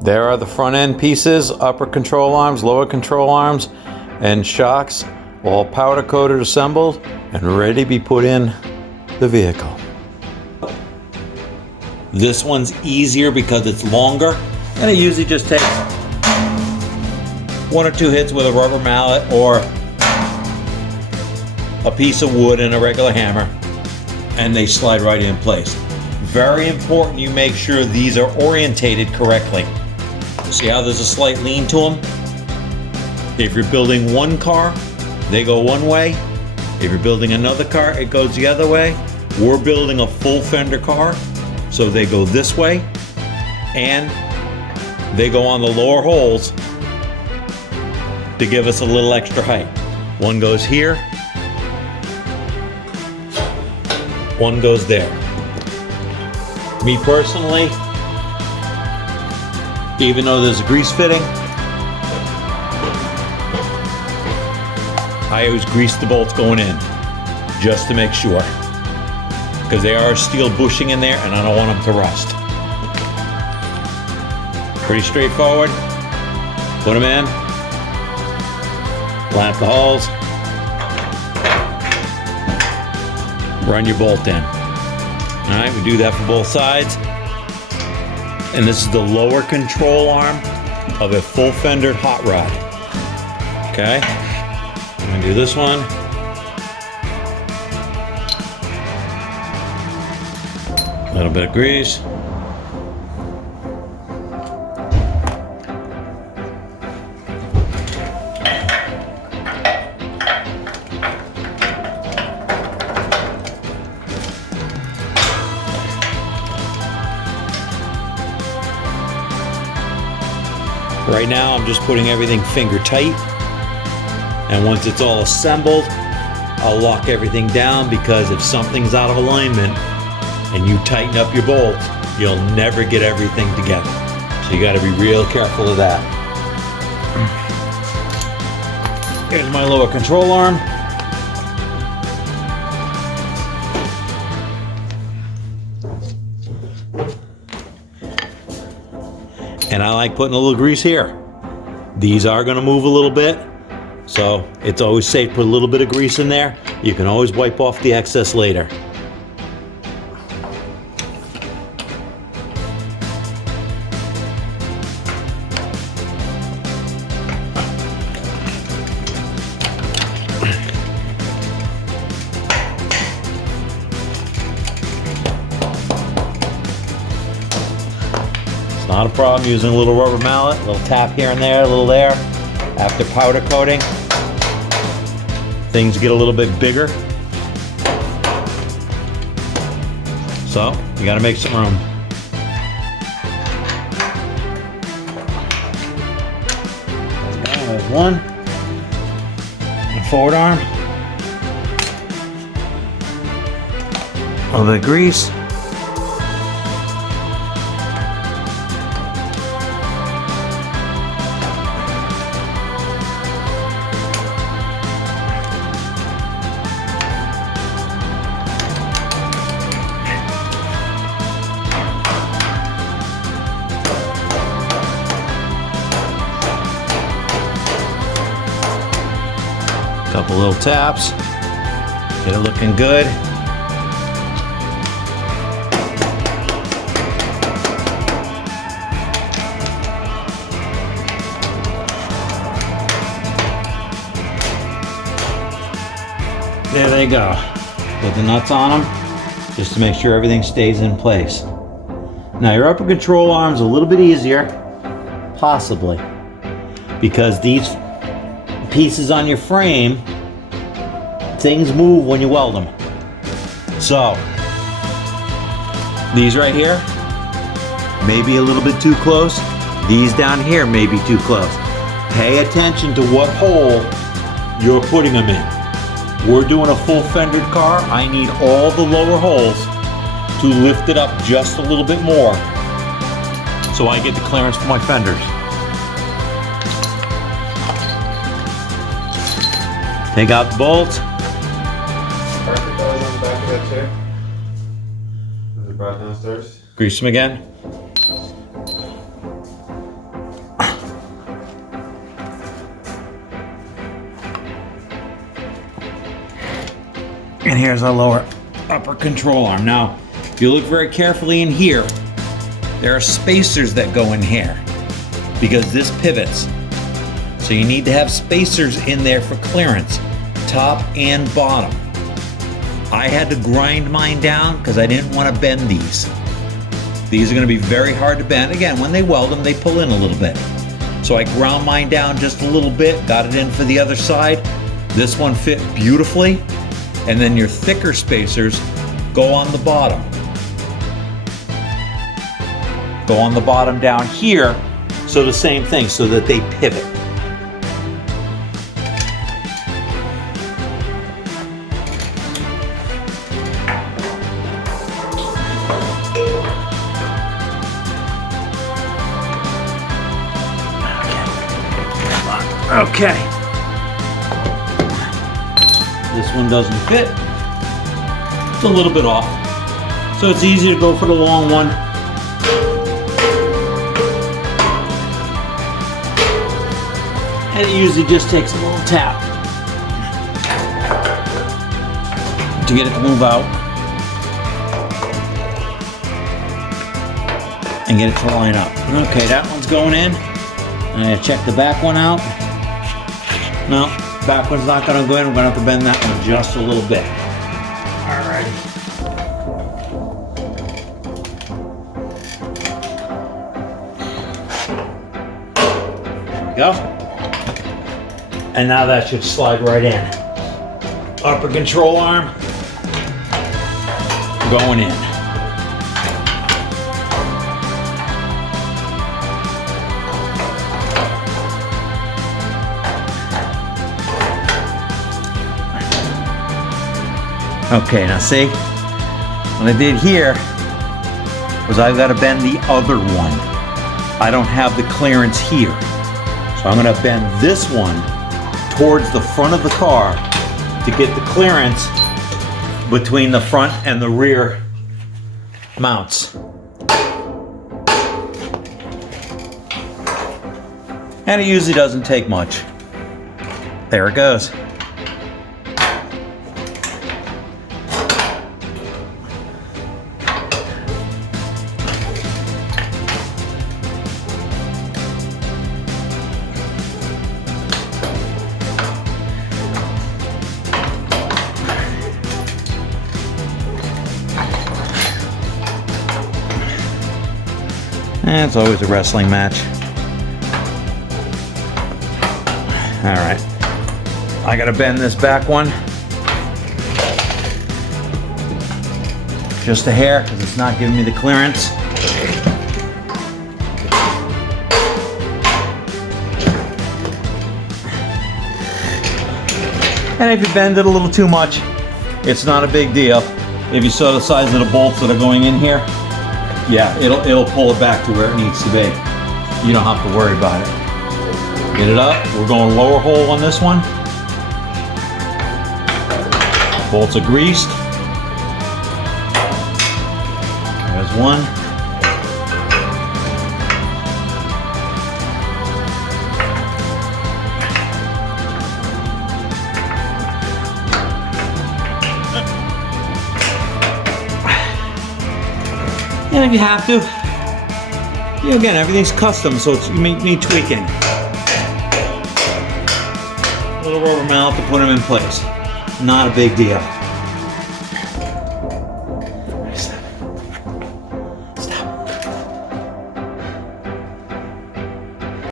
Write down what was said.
There are the front end pieces, upper control arms, lower control arms, and shocks, all powder coated, assembled, and ready to be put in the vehicle. This one's easier because it's longer, and it usually just takes 1 or 2 hits with a rubber mallet or a piece of wood and a regular hammer, and they slide right in place. Very important you make sure these are orientated correctly. See how there's a slight lean to them? If you're building one car, they go one way. If you're building another car, it goes the other way. We're building a full fender car, so they go this way, and they go on the lower holes to give us a little extra height. One goes here, one goes there. Me personally, even though there's a grease fitting, I always grease the bolts going in, just to make sure. Because they are steel bushing in there and I don't want them to rust. Pretty straightforward. Put them in, line up the holes, run your bolt in. All right, we do that for both sides. And this is the lower control arm of a full fendered hot rod. Okay, I'm gonna do this one. A little bit of grease. Right now I'm just putting everything finger tight, and once it's all assembled, I'll lock everything down, because if something's out of alignment and you tighten up your bolts, you'll never get everything together. So you got to be real careful of that. Here's my lower control arm. And I like putting a little grease here. These are gonna move a little bit, so it's always safe to put a little bit of grease in there. You can always wipe off the excess later. Not a problem using a little rubber mallet, a little tap here and there, a little there. After powder coating, things get a little bit bigger. So, you gotta make some room. Okay, there's one. And forward arm. A little bit of grease. Couple little taps, get it looking good. There they go. Put the nuts on them, just to make sure everything stays in place. Now your upper control arm's a little bit easier, possibly, because these pieces on your frame, things move when you weld them. So, these right here, maybe a little bit too close. These down here may be too close. Pay attention to what hole you're putting them in. We're doing a full fendered car. I need all the lower holes to lift it up just a little bit more, so I get the clearance for my fenders. Take out the bolts. Carpet that was on the back of that chair. Was it brought downstairs? Grease them again. And here's our lower upper control arm. Now, if you look very carefully in here, there are spacers that go in here because this pivots. So you need to have spacers in there for clearance, top and bottom. I had to grind mine down because I didn't want to bend these. These are going to be very hard to bend. Again, when they weld them, they pull in a little bit. So I ground mine down just a little bit, got it in for the other side. This one fit beautifully. And then your thicker spacers go on the bottom. Go on the bottom down here. So the same thing, so that they pivot. Okay. This one doesn't fit. It's a little bit off. So it's easy to go for the long one. And it usually just takes a little tap to get it to move out and get it to line up. Okay, that one's going in. I'm gonna check the back one out. No, back one's not gonna go in. We're gonna have to bend that one just a little bit. Alrighty. There we go. And now that should slide right in. Upper control arm going in. Okay, now see, what I did here was I've got to bend the other one. I don't have the clearance here. So I'm going to bend this one towards the front of the car to get the clearance between the front and the rear mounts. And it usually doesn't take much. There it goes. And it's always a wrestling match. All right, I gotta bend this back one just a hair because it's not giving me the clearance. And if you bend it a little too much, it's not a big deal. If you saw the size of the bolts that are going in here, yeah, it'll pull it back to where it needs to be. You don't have to worry about it. Get it up. We're going lower hole on this one. Bolts are greased. There's one. And if you have to, again, everything's custom, so you may need tweaking. A little rubber mallet to put them in place. Not a big deal.